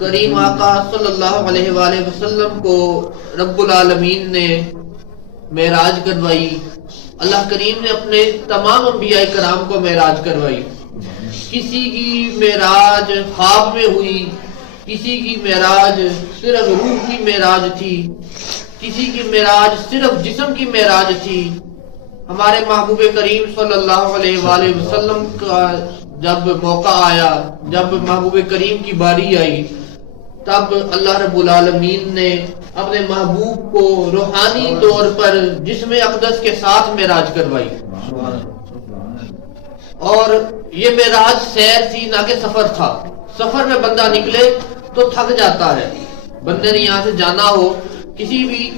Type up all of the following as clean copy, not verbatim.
کریم آقا صلی اللہ علیہ وآلہ وسلم کو رب العالمین نے معراج کروائی. اللہ کریم نے اپنے تمام انبیاء کرام کو معراج کروائی. کسی کی معراج خواب میں ہوئی, کسی کی معراج صرف روح کی معراج تھی, کسی کی معراج صرف جسم کی معراج تھی. ہمارے محبوب کریم صلی اللہ علیہ وآلہ وسلم کا جب موقع آیا, جب محبوب کریم کی باری آئی, تب اللہ رب العالمین نے اپنے محبوب کو روحانی طور پر جسم اقدس کے ساتھ معراج کروائی. اور یہ معراج سیر تھی نہ کہ سفر تھا. سفر میں بندہ نکلے تو تھک جاتا ہے. بندے نے یہاں سے جانا ہو, کسی بھی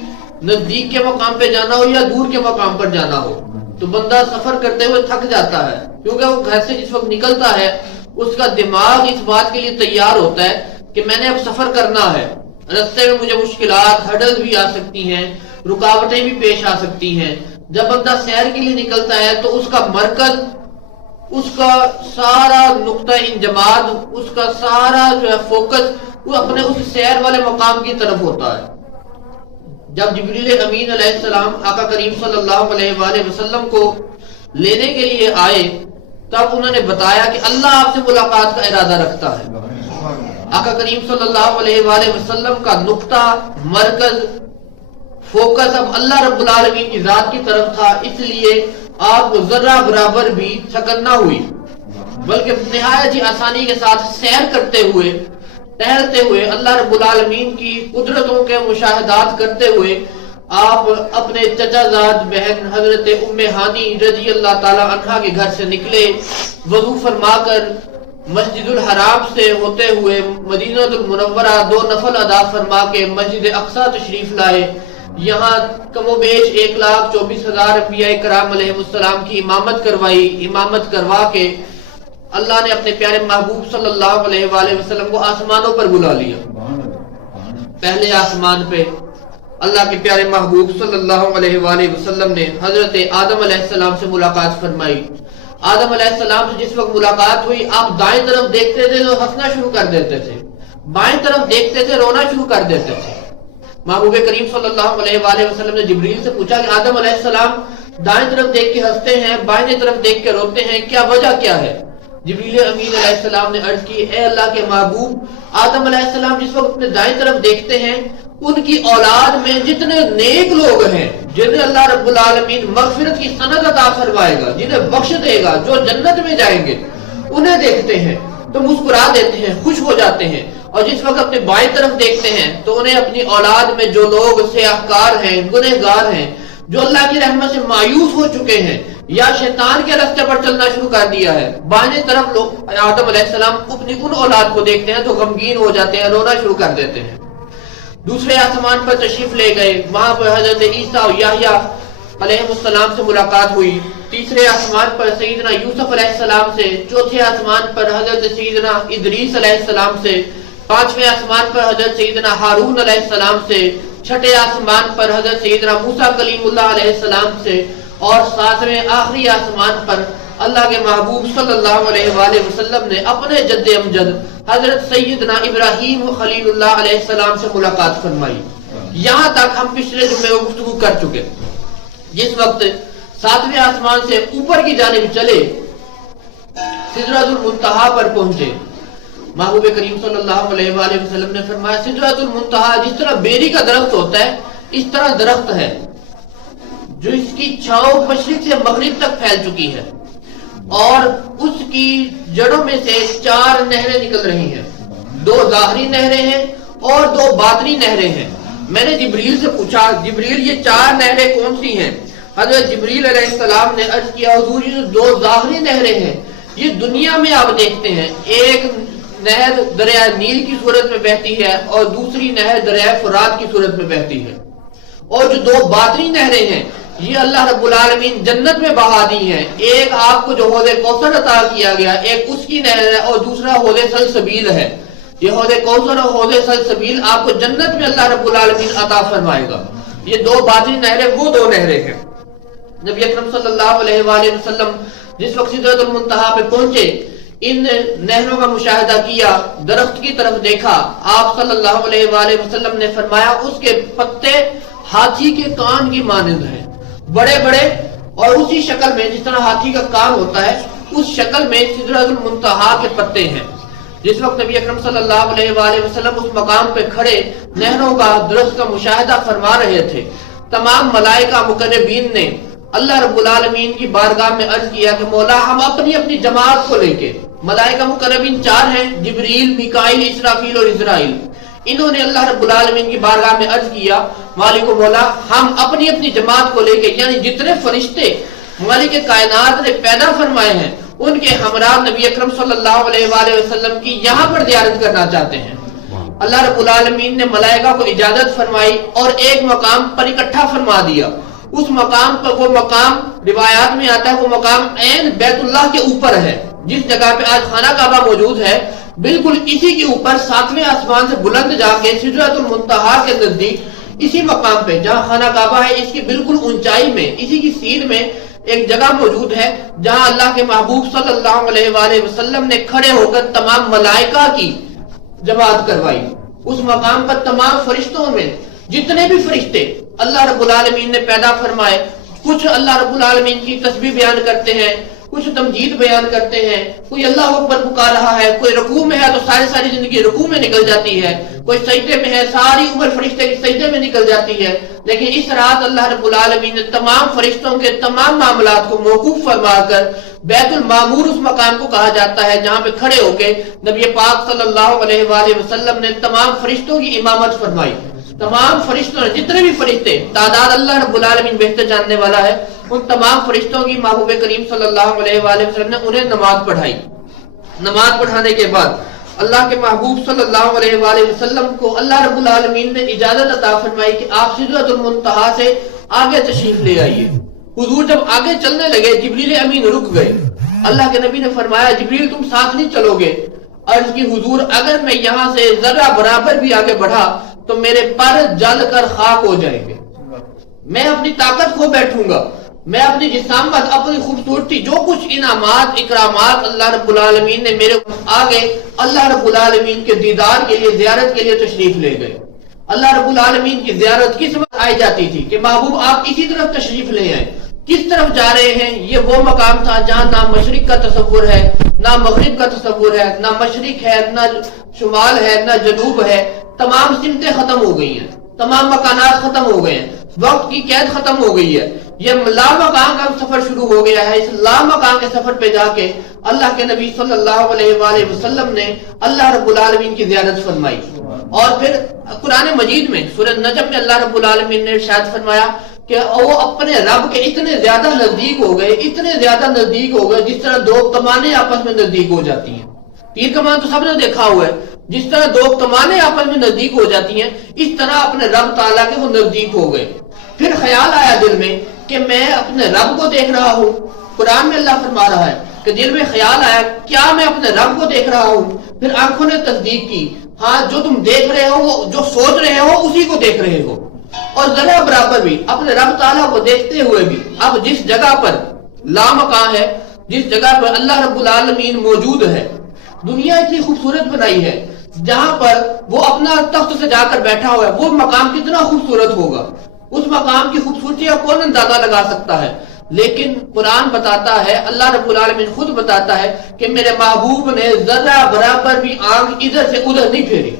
نزدیک کے مقام پہ جانا ہو یا دور کے مقام پر جانا ہو, تو بندہ سفر کرتے ہوئے تھک جاتا ہے, کیونکہ وہ گھر سے جس وقت نکلتا ہے اس کا دماغ اس بات کے لیے تیار ہوتا ہے کہ میں نے اب سفر کرنا ہے. رستے میں مجھے مشکلات, ہرڈلز بھی آ سکتی ہیں, رکاوٹیں بھی پیش آ سکتی ہیں. جب بندہ سیر کے لیے نکلتا ہے تو اس کا مرکز, اس کا سارا نقطہ انجماد, اس کا سارا جو ہے فوکس وہ اپنے اس سیر والے مقام کی طرف ہوتا ہے. جب جبریل امین علیہ السلام آقا کریم صلی اللہ علیہ وآلہ وسلم کو لینے کے لیے آئے, تب انہوں نے بتایا کہ اللہ آپ سے ملاقات کا ارادہ رکھتا ہے. آقا کریم صلی اللہ علیہ وآلہ وسلم کا نقطہ, مرکز, فوکس اب اللہ رب العالمین کی ذات کی طرف تھا, اس لیے آپ کو ذرہ برابر بھی تھکن نہ ہوئی, بلکہ نہایت ہی آسانی کے ساتھ سیر کرتے ہوئے, ٹہلتے ہوئے, اللہ رب العالمین کی قدرتوں کے مشاہدات کرتے ہوئے آپ اپنے چچا زاد بہن حضرت ام ہانی رضی اللہ تعالی عنہا کے گھر سے نکلے. وضو فرما کر مسجد الحرام سے ہوتے ہوئے مدینہ المنورہ 2 نفل ادا فرما کے مسجد اقصی تشریف لائے. یہاں کم و بیش 1,24,000 انبیاء کرام علیہ السلام کی امامت کروائی. امامت کروا کے اللہ نے اپنے پیارے محبوب صلی اللہ علیہ وآلہ وسلم کو آسمانوں پر بلا لیا. پہلے آسمان پہ اللہ کے پیارے محبوب صلی اللہ علیہ وآلہ وسلم نے حضرت آدم علیہ السلام سے ملاقات فرمائی. آدم علیہ السلام سے جس وقت ملاقات ہوئی, آپ دائیں طرف دیکھتے تھے تو ہنسنا شروع کر دیتے تھے, بائیں طرف دیکھتے تھے رونا شروع کر دیتے تھے. محبوب کریم صلی اللہ علیہ وآلہ وسلم نے جبریل سے پوچھا کہ آدم علیہ السلام دائیں طرف دیکھ کے ہنستے ہیں, بائیں طرف دیکھ کے روتے ہیں, کیا وجہ کیا ہے؟ جبریل امین علیہ السلام نے عرض کی, اے اللہ کے محبوب, آدم علیہ السلام جس وقت اپنے دائیں طرف دیکھتے ہیں, ان کی اولاد میں جتنے نیک لوگ ہیں جنہیں اللہ رب العالمین مغفرت کی سند عطا فرمائے گا, جنہیں بخش دے گا, جو جنت میں جائیں گے, انہیں دیکھتے ہیں تو مسکرا دیتے ہیں, خوش ہو جاتے ہیں. اور جس وقت اپنے بائیں طرف دیکھتے ہیں تو انہیں اپنی اولاد میں جو لوگ سیاہکار ہیں, گنہگار ہیں, جو اللہ کی رحمت سے مایوس ہو چکے ہیں یا شیطان کے راستے پر چلنا شروع کر دیا ہے, بائیں طرف لوگ آدم علیہ السلام اپنی ان اولاد کو دیکھتے ہیں تو غمگین ہو جاتے ہیں, رونا شروع کر دیتے ہیں. دوسرے آسمان پر تشریف لے گئے, وہاں پر حضرت عیسیٰ اور یحییٰ علیہ السلام سے ملاقات ہوئی. تیسرے آسمان پر سیدنا یوسف علیہ السلام سے, چوتھے آسمان پر حضرت سیدنا ادریس علیہ السلام سے, پانچویں آسمان پر حضرت سیدنا ہارون علیہ السلام سے, چھٹے آسمان پر حضرت سیدنا موسیٰ کلیم اللہ علیہ السلام سے, اور ساتویں آخری آسمان پر اللہ کے محبوب صلی اللہ علیہ وآلہ وسلم نے اپنے جد امجد حضرت سیدنا ابراہیم خلیل اللہ علیہ السلام سے ملاقات فرمائی. یہاں تک ہم پچھلے جمعے میں گفتگو کر چکے. جس وقت ساتویں آسمان سے اوپر کی جانب چلے, سدرۃ المنتہا پر پہنچے, محبوب کریم صلی اللہ علیہ وآلہ وسلم نے فرمایا, سدرۃ المنتہا جس طرح بیری کا درخت ہوتا ہے اس طرح درخت ہے جو اس کی چھاؤں مشرق سے مغرب تک پھیل چکی ہے, اور اس کی جڑوں میں سے 4 نہریں نکل رہی ہیں. 2 ظاہری نہریں ہیں اور 2 باطنی نہریں ہیں. میں نے جبریل سے پوچھا, جبریل یہ 4 نہریں کون سی ہیں؟ حضرت جبریل علیہ السلام نے عرض کیا, حضور یہ 2 ظاہری نہریں ہیں, یہ دنیا میں آپ دیکھتے ہیں, ایک نہر دریائے نیل کی صورت میں بہتی ہے اور دوسری نہر دریائے فرات کی صورت میں بہتی ہے. اور جو 2 باطنی نہریں ہیں یہ اللہ رب العالمین جنت میں بہا دی ہیں. ایک آپ کو جو حوض کوثر عطا کیا گیا, ایک اس کی نہر ہے اور دوسرا حوض سلسبیل ہے. یہ حوض کوثر اور حوض سلسبیل آپ کو جنت میں اللہ رب العالمین عطا فرمائے گا. یہ 2 باطنی نہریں وہ 2 نہریں ہیں. نبی اکرم صلی اللہ علیہ وآلہ وسلم جس وقت سدرۃ المنتہا پہ پہنچے, ان نہروں کا مشاہدہ کیا، درخت کی طرف دیکھا، آپ صلی اللہ علیہ وآلہ وسلم نے فرمایا اس کے پتے ہاتھی کے کان کی مانند ہیں، بڑے بڑے، اور اسی شکل میں جس طرح ہاتھی کا کان ہوتا ہے اس شکل میں سدرۃ المنتہا کے پتے ہیں۔ جس وقت نبی اکرم صلی اللہ علیہ وآلہ وسلم اس مقام پہ کھڑے نہروں کا، درخت کا مشاہدہ فرما رہے تھے، تمام ملائکہ مقربین نے اللہ رب العالمین کی بارگاہ میں عرض کیا کہ مولا ہم اپنی اپنی جماعت کو لے کے، ملائکہ مقربین 4 ہیں، جبریل، میکائیل، اسرافیل اور اسرائیل، انہوں نے اللہ رب العالمین کی بارگاہ میں عرض کیا مالک و مولا ہم اپنی اپنی جماعت کو لے کے، یعنی جتنے فرشتے مالک کائنات نے پیدا فرمائے ہیں ان کے ہمراہ نبی اکرم صلی اللہ علیہ وآلہ وسلم کی یہاں پر زیارت کرنا چاہتے ہیں۔ اللہ رب العالمین نے ملائکہ کو اجازت فرمائی اور ایک مقام پر اکٹھا فرما دیا۔ اس مقام پر، وہ مقام روایات میں آتا ہے، وہ مقام عین بیت اللہ کے اوپر ہے، جس جگہ پہ آج خانہ کعبہ موجود ہے، بالکل اسی کے اوپر 7ویں آسمان سے بلند جا کے سدرۃ المنتہا کے نزدیک اسی مقام پہ جہاں خانہ کعبہ ہے، اس کی بالکل اونچائی میں، اسی کی سین میں ایک جگہ موجود ہے جہاں اللہ کے محبوب صلی اللہ علیہ وآلہ وسلم نے کھڑے ہو کر تمام ملائکہ کی جماعت کروائی۔ اس مقام پر تمام فرشتوں میں جتنے بھی فرشتے اللہ رب العالمین نے پیدا فرمائے، کچھ اللہ رب العالمین کی تسبیح بیان کرتے ہیں، کچھ تمجید بیان کرتے ہیں، کوئی اللہ اکبر پکار رہا ہے، کوئی رکوع میں ہے تو ساری زندگی رکوع میں نکل جاتی ہے، کوئی سجدے میں ہے، ساری عمر فرشتے کی سجدے میں نکل جاتی ہے۔ لیکن اس رات اللہ رب العالمین نے تمام فرشتوں کے تمام معاملات کو موقوف فرما کر بیت المعمور اس مقام کو کہا جاتا ہے جہاں پہ کھڑے ہو کے نبی پاک صلی اللہ علیہ وآلہ وسلم نے تمام فرشتوں کی امامت فرمائی۔ تمام فرشتوں نے، جتنے بھی فرشتے، تعداد اللہ رب العالمین بہتر جاننے والا ہے، ان تمام فرشتوں کی محبوب کریم صلی اللہ علیہ وآلہ وسلم نے انہیں نماز پڑھائی۔ نماز پڑھانے کے بعد اللہ کے محبوب صلی اللہ علیہ وآلہ وسلم کو اللہ رب العالمین نے اجازت عطا فرمائی کہ آپ سدرۃ المنتہا سے آگے تشریف لے آئیے۔ حضور جب آگے چلنے لگے جبریل امین رک گئے۔ اللہ کے نبی نے فرمایا جبریل تم ساتھ نہیں چلو گے؟ عرض کی حضور اگر میں یہاں سے ذرہ برابر بھی آگے بڑھا تو میرے پر جل کر خاک ہو جائیں گے، میں اپنی طاقت کھو بیٹھوں گا، میں اپنی جسامت، اپنی خوبصورتی، جو کچھ انعامات اکرامات اللہ رب العالمین نے میرے آگے اللہ رب العالمین کے دیدار کے لیے، زیارت کے لیے تشریف لے گئے۔ اللہ رب العالمین کی زیارت کس وقت آئی جاتی تھی کہ محبوب آپ اسی طرف تشریف لے آئے، کس طرف جا رہے ہیں؟ یہ وہ مقام تھا جہاں نہ مشرق کا تصور ہے، نہ مغرب کا تصور ہے، نہ مشرق ہے، نہ شمال ہے، نہ جنوب ہے، تمام سمتیں ختم ہو گئی ہیں، تمام مکانات ختم ہو گئے ہیں، وقت کی قید ختم ہو گئی ہے، یہ لا مقام کا سفر شروع ہو گیا ہے۔ اس لا مقام کے سفر پہ جا کے اللہ کے نبی صلی اللہ علیہ وآلہ وسلم نے اللہ رب العالمین کی زیارت فرمائی۔ اور پھر قرآن مجید میں سورہ نجم میں اللہ رب العالمین نے ارشاد فرمایا کہ وہ اپنے رب کے اتنے زیادہ نزدیک ہو گئے، اتنے زیادہ نزدیک ہو گئے جس طرح دو کمانیں آپس میں نزدیک ہو جاتی ہیں۔ تیر کمان تو سب نے دیکھا ہوا ہے، جس طرح دو کمانیں آپس میں نزدیک ہو جاتی ہیں اس طرح اپنے رب تعالیٰ کے وہ نزدیک ہو گئے۔ پھر خیال آیا دل میں کہ میں اپنے رب کو دیکھ رہا ہوں۔ قرآن میں اللہ فرما رہا ہے کہ دل میں خیال آیا کیا میں اپنے رب کو دیکھ رہا ہوں؟ پھر آنکھوں نے تصدیق کی، ہاں جو تم دیکھ رہے ہو، وہ جو سوچ رہے ہو اسی کو دیکھ رہے ہو۔ اور ذرا برابر بھی اپنے رب تعالیٰ کو دیکھتے ہوئے بھی اب جس جگہ پر لامکان ہے، جس جگہ پر اللہ رب العالمین موجود ہے، دنیا اتنی خوبصورت بنائی ہے، جہاں پر وہ اپنا تخت سے جا کر بیٹھا ہوا ہے، وہ مقام کتنا خوبصورت ہوگا، اس مقام کی خوبصورتی کا کون اندازہ لگا سکتا ہے؟ لیکن قرآن بتاتا ہے، اللہ رب العالمین خود بتاتا ہے کہ میرے محبوب نے ذرہ برابر بھی آنکھ ادھر سے ادھر نہیں پھیری۔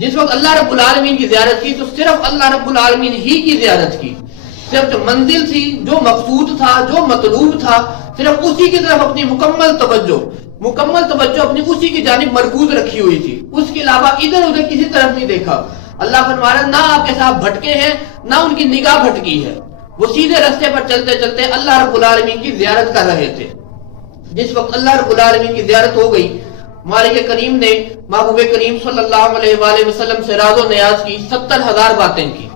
جس وقت اللہ رب العالمین کی زیارت کی تو صرف اللہ رب العالمین ہی کی زیارت کی، صرف جو منزل تھی، جو مقصود تھا، جو مطلوب تھا، صرف اسی کی طرف اپنی مکمل توجہ اپنی اسی کی جانب مرکوز رکھی ہوئی تھی، اس کے علاوہ ادھر ادھر کسی طرف نہیں دیکھا۔ اللہ فرما رہا نہ آپ کے ساتھ بھٹکے ہیں، نہ ان کی نگاہ بھٹکی ہے، وہ سیدھے راستے پر چلتے چلتے اللہ رب العالمین کی زیارت کر رہے تھے۔ جس وقت اللہ رب العالمین کی زیارت ہو گئی، مالک کریم نے محبوب کریم صلی اللہ علیہ وآلہ وسلم سے راز و نیاز کی، 70,000 باتیں کی۔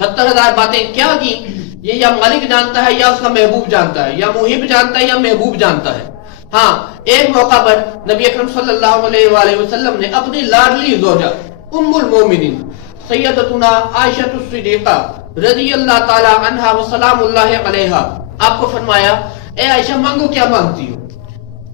70,000 باتیں کیا کی یہ یا مالک جانتا ہے یا اس کا محبوب جانتا ہے، یا محب جانتا ہے یا محبوب جانتا ہے۔ ہاں ایک موقع پر نبی اکرم صلی اللہ علیہ وآلہ وسلم نے اپنی لاڈلی زوجہ ام المومنین سیدتنا عائشہ الصدیقہ رضی اللہ تعالی عنہا و سلام اللہ علیہا آپ کو فرمایا اے عائشہ مانگو کیا مانگتی ہو؟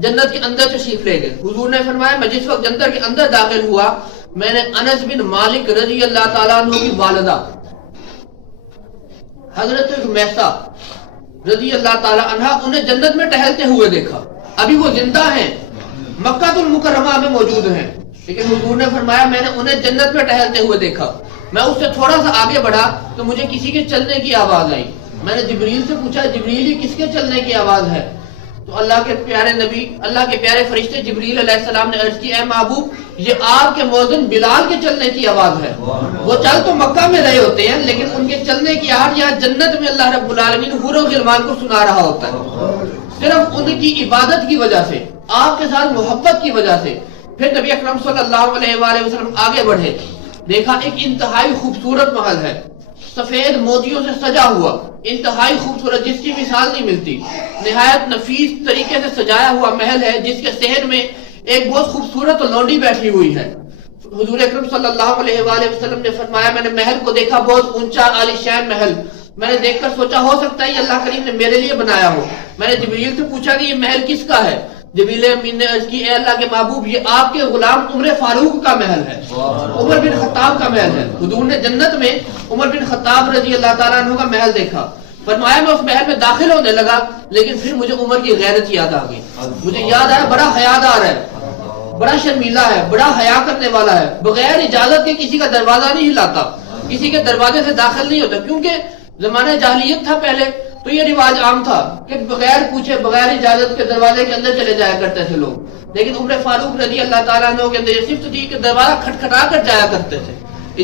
جنت کے اندر تشریف لے گئے. حضور نے فرمایا میں جس وقت جنت کے اندر داخل ہوا میں نے انس بن مالک رضی اللہ تعالیٰ عنہ کی والدہ حضرت میسا رضی اللہ تعالیٰ عنہ انہیں جنت میں ٹہلتے ہوئے دیکھا. ابھی وہ زندہ ہیں, مکہ المکرمہ میں موجود ہیں, لیکن حضور نے فرمایا میں نے انہیں جنت میں ٹہلتے ہوئے دیکھا. میں اس سے تھوڑا سا آگے بڑھا تو مجھے کسی کے چلنے کی آواز آئی. میں نے جبریل سے پوچھا جبریل یہ کس کے چلنے کی آواز ہے؟ تو اللہ کے پیارے نبی, اللہ کے پیارے فرشتے جبریل علیہ السلام نے عرض کی اے محبوب یہ آپ کے مؤذن بلال کے چلنے کی آواز ہے. وہ چل تو مکہ میں رہے ہوتے ہیں لیکن ان کے چلنے کی آواز یہاں جنت میں اللہ رب العالمین حور و غلمان کو سنا رہا ہوتا ہے, صرف ان کی عبادت کی وجہ سے, آپ کے ساتھ محبت کی وجہ سے. پھر نبی اکرم صلی اللہ علیہ وآلہ وسلم آگے بڑھے, دیکھا ایک انتہائی خوبصورت محل ہے, سفید موتیوں سے سجا ہوا, انتہائی خوبصورت, جس کی مثال نہیں ملتی. نہایت نفیس طریقے سے سجایا ہوا محل ہے جس کے صحن میں ایک بہت خوبصورت لونڈی بیٹھی ہوئی ہے. حضور اکرم صلی اللہ علیہ وآلہ وسلم نے فرمایا میں نے محل کو دیکھا, بہت اونچا عالی شان محل. میں نے دیکھ کر سوچا ہو سکتا ہے یہ اللہ کریم نے میرے لیے بنایا ہو. میں نے جبریل سے پوچھا کہ یہ محل کس کا ہے؟ جبریل امین نے عرض کی اے اللہ کے محبوب یہ آپ کے غلام عمر فاروق کا محل ہے, عمر بن خطاب کا محل ہے. حضور نے جنت میں عمر بن خطاب رضی اللہ تعالیٰ عنہ کا محل دیکھا. فرمایا میں اس محل میں داخل ہونے لگا لیکن پھر مجھے عمر کی غیرت یاد آ گئی. مجھے یاد آیا بڑا حیادار ہے, بڑا شرمیلا ہے, بڑا حیا کرنے والا ہے, بغیر اجازت کے کسی کا دروازہ نہیں ہلاتا, کسی کے دروازے سے داخل نہیں ہوتا. کیونکہ زمانہ جاہلیت تھا پہلے تو یہ رواج عام تھا کہ بغیر پوچھے بغیر اجازت کے دروازے کے اندر چلے جایا کرتے تھے لوگ. لیکن عمر فاروق رضی اللہ تعالیٰ عنہ کے اندر یہ صفت تھی کہ دروازہ کھٹکھٹا کر جایا کرتے تھے,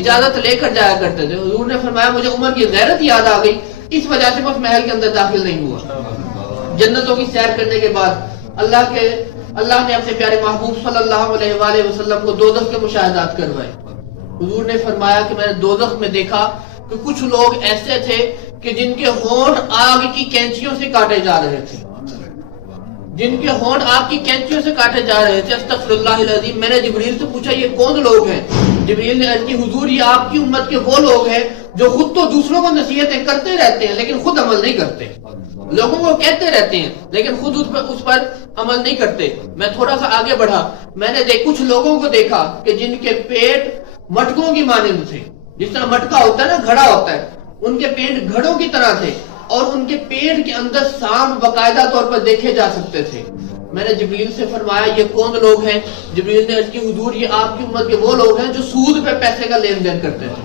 اجازت لے کر جایا کرتے تھے. حضور نے فرمایا مجھے عمر کی غیرت یاد آ گئی, اس وجہ سے میں اس محل کے اندر داخل نہیں ہوا. جنتوں کی سیر کرنے کے بعد اللہ نے اپنے پیارے محبوب صلی اللہ علیہ وآلہ وسلم کو دوزخ کے مشاہدات کروائے. حضور نے فرمایا کہ میں نے دوزخ میں دیکھا کہ کچھ لوگ ایسے تھے کہ جن کے ہونٹ آگ کی کینچیوں سے کاٹے جا رہے تھے, جن کے ہونٹ آگ کی کینچیوں سے کاٹے جا رہے تھے. استغفر اللہ العظیم. میں نے جبریل سے پوچھا یہ کون لوگ ہیں؟ جبریل نے عرض کی حضور یہ آپ کی امت کے وہ لوگ ہیں جو خود تو دوسروں کو نصیحتیں کرتے رہتے ہیں لیکن خود عمل نہیں کرتے, لوگوں کو کہتے رہتے ہیں لیکن خود اس پر عمل نہیں کرتے. میں تھوڑا سا آگے بڑھا, میں نے کچھ لوگوں کو دیکھا کہ جن کے پیٹ مٹکوں کی مانند تھے, جس طرح مٹکا ہوتا ہے نا, گھڑا ہوتا ہے, ان کے پیٹ گھڑوں کی طرح تھے اور ان کے پیٹ کے اندر سانپ باقاعدہ طور پر دیکھے جا سکتے تھے. میں نے جبریل سے فرمایا یہ کون لوگ ہیں؟ جبریل نے عرض کی حضور یہ آپ کی امت کے وہ لوگ ہیں جو سود پہ پیسے کا لین دین کرتے تھے,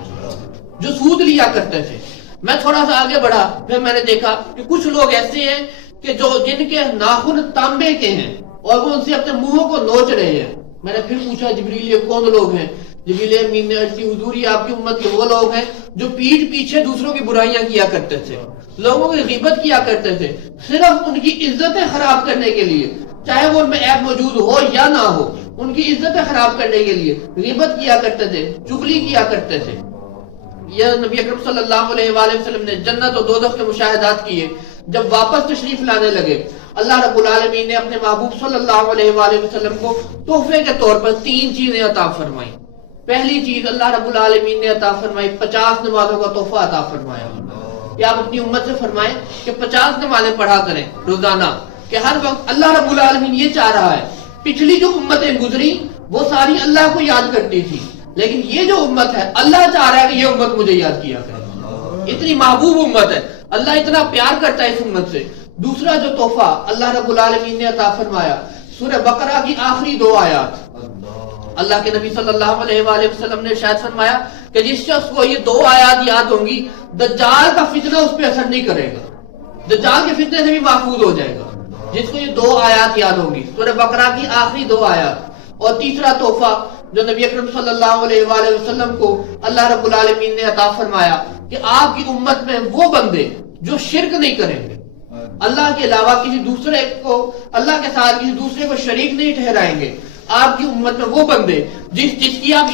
جو سود لیا کرتے تھے. میں تھوڑا سا آگے بڑھا, پھر میں نے دیکھا کہ کچھ لوگ ایسے ہیں کہ جن کے ناخن تانبے کے ہیں اور وہ ان سے اپنے منہوں کو نوچ رہے ہیں. میں نے پھر پوچھا جبریل یہ کون لوگ ہیں؟ جبریل امین نے عرض کی حضور یہ آپ کی امت کے وہ لوگ ہیں جو پیٹھ پیچھے دوسروں کی برائیاں کیا کرتے تھے, لوگوں کی غیبت کیا کرتے تھے, صرف ان کی عزتیں خراب کرنے کے لیے, چاہے وہ ان میں عیب موجود ہو یا نہ ہو, ان کی عزتیں خراب کرنے کے لیے غیبت کیا کرتے تھے, چغلی کیا کرتے تھے. یہ نبی اکرم صلی اللہ علیہ وآلہ وسلم نے جنت اور دوزخ کے مشاہدات کیے. جب واپس تشریف لانے لگے اللہ رب العالمین نے اپنے محبوب صلی اللہ علیہ وآلہ وسلم کو تحفے کے طور پر 3 چیزیں عطا فرمائیں. پہلی چیز اللہ رب العالمین نے عطا فرمائی 50 نمازوں کا تحفہ عطا فرمایا کہ آپ اپنی امت سے فرمائیں کہ 50 نمازیں پڑھا کریں روزانہ, کہ ہر وقت اللہ رب العالمین یہ چاہ رہا ہے. پچھلی جو امتیں گزری وہ ساری اللہ کو یاد کرتی تھی, لیکن یہ جو امت ہے اللہ چاہ رہا ہے کہ یہ امت مجھے یاد کیا کرے. اتنی محبوب امت ہے, اللہ اتنا پیار کرتا ہے اس امت سے. دوسرا جو تحفہ اللہ رب العالمین نے عطا فرمایا سورہ بقرہ کی آخری 2 آیات. اللہ کے نبی صلی اللہ علیہ وآلہ وسلم نے ارشاد فرمایا کہ جس شخص کو یہ 2 آیات یاد ہوں گی دجال کا فتنہ اس پہ اثر نہیں کرے گا, دجال کے فتنے سے بھی محفوظ ہو جائے گا. جس کو یہ 2 آیات یاد ہوں گی, سورہ بقرہ کی آخری 2 آیات. اور تیسرا تحفہ جو نبی اکرم صلی اللہ علیہ وآلہ وسلم کو اللہ رب العالمین نے عطا فرمایا کہ آپ کی امت میں وہ بندے جو شرک نہیں کریں گے, اللہ کے علاوہ کسی دوسرے کو, اللہ کے ساتھ کسی دوسرے کو شریک نہیں ٹھہرائیں گے. آپ کی امت میں وہ بندے جس کی آپ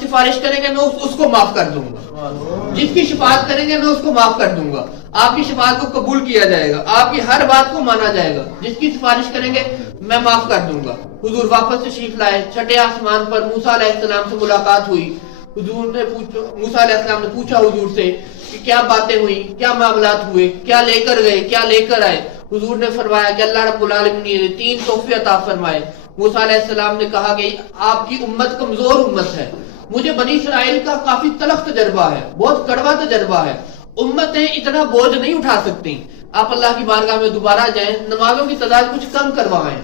سفارش کریں گے میں اس کو معاف کر دوں گا, جس کی شفاعت کریں گے میں اس کو معاف کر دوں گا, آپ کی شفاعت کو قبول کیا جائے گا, آپ کی ہر بات کو مانا جائے گا, جس کی سفارش کریں گے میں معاف کر دوں گا. حضور واپس تشریف لائے, چھٹے آسمان پر موسیٰ علیہ السلام سے ملاقات ہوئی. حضور نے موسیٰ علیہ السلام نے پوچھا حضور سے کہ کیا باتیں ہوئی, کیا معاملات ہوئے, کیا لے کر گئے, کیا لے کر آئے. حضور نے فرمایا کہ اللہ رب العالمین نے 3 تحفے عطا فرمائے۔ موسیٰ علیہ السلام نے کہا کہ آپ کی امت کمزور امت ہے، مجھے بنی اسرائیل کا کافی تلخ تجربہ ہے، بہت کڑوا تجربہ ہے، امتیں اتنا بوجھ نہیں اٹھا سکتی، آپ اللہ کی بارگاہ میں دوبارہ جائیں، نمازوں کی تعداد کچھ کم کروائیں۔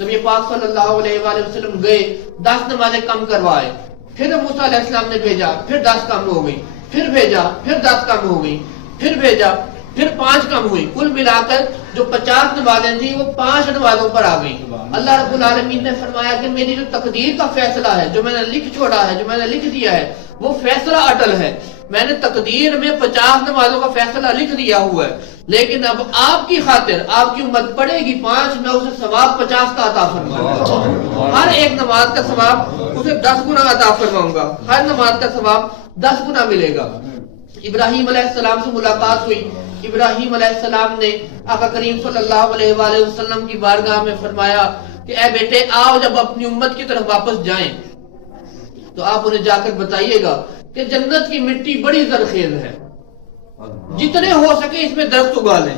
نبی پاک صلی اللہ علیہ وآلہ وسلم گئے، 10 نمازیں کم کروائے، پھر موسیٰ علیہ السلام نے بھیجا، پھر 10 کم ہو گئی، پھر بھیجا، پھر 10 کم ہو گئی، پھر بھیجا، پھر 5 کم ہوئی، کل ملا کر جو 50 نمازیں تھیں وہ 5 نمازوں پر آ گئی۔ اللہ رب العالمین نے فرمایا کہ میری جو تقدیر کا فیصلہ ہے، جو میں نے لکھ چھوڑا ہے، جو میں نے لکھ دیا ہے، وہ فیصلہ اٹل ہے، میں نے تقدیر میں 50 نمازوں کا فیصلہ لکھ دیا ہوا ہے، لیکن اب آپ کی خاطر آپ کی امت پڑھے گی 5، میں اسے ثواب 50 کا عطا فرماؤں گا، ہر ایک نماز کا ثواب اسے 10 گنا عطا فرماؤں گا، ہر نماز کا ثواب 10 گنا ملے گا۔ ابراہیم علیہ السلام سے ملاقات ہوئی، ابراہیم علیہ السلام نے آقا کریم صلی اللہ علیہ وآلہ وسلم کی بارگاہ میں فرمایا کہ اے بیٹے آؤ، جب اپنی امت کی طرف واپس جائیں تو آپ انہیں جا کر بتائیے گا کہ جنت کی مٹی بڑی زرخیز ہے، جتنے ہو سکے اس میں درخت اگا لیں،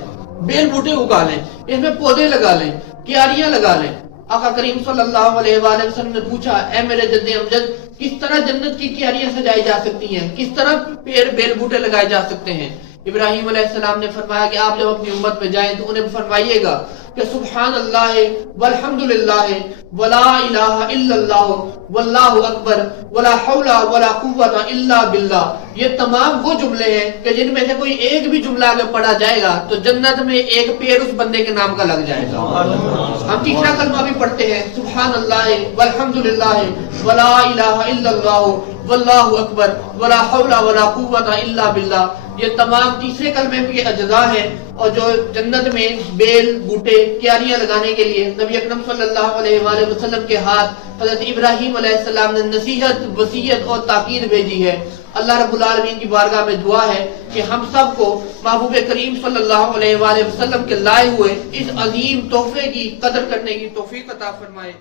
بیل بوٹے اگا لیں، اس میں پودے لگا لیں، کیاریاں لگا لیں۔ آقا کریم صلی اللہ علیہ وآلہ وسلم نے پوچھا اے میرے جد امجد، کس طرح جنت کی کیاریاں سجائی جا سکتی ہیں، کس طرح پیڑ بیل بوٹے لگائے جا سکتے ہیں؟ ابراہیم علیہ السلام نے فرمایا کہ آپ جب اپنی امت میں جائیں تو انہیں فرمائیے گا کہ سبحان اللہ والحمدللہ ولا الہ الا اللہ واللہ اکبر ولا حول ولا قوت الا باللہ۔ یہ تمام وہ جملے ہیں کہ جن میں سے کوئی ایک بھی جملہ اگر پڑھا جائے گا تو جنت میں ایک پیڑ اس بندے کے نام کا لگ جائے گا۔ ہم تیسرا کلمہ بھی پڑھتے ہیں سبحان اللہ والحمدللہ ولا الہ الا اللہ واللہ اکبر ولا حول ولا قوت الا باللہ۔ یہ تمام تیسرے کلمے کے اجزاء ہیں، اور جو جنت میں بیل بوٹے کیاریاں لگانے کے لیے نبی اکرم صلی اللہ علیہ وآلہ وسلم کے ہاتھ حضرت ابراہیم علیہ السلام نے نصیحت، وصیت اور تاکید بھیجی ہے۔ اللہ رب العالمین کی بارگاہ میں دعا ہے کہ ہم سب کو محبوب کریم صلی اللہ علیہ وآلہ وسلم کے لائے ہوئے اس عظیم تحفے کی قدر کرنے کی توفیق عطا فرمائے۔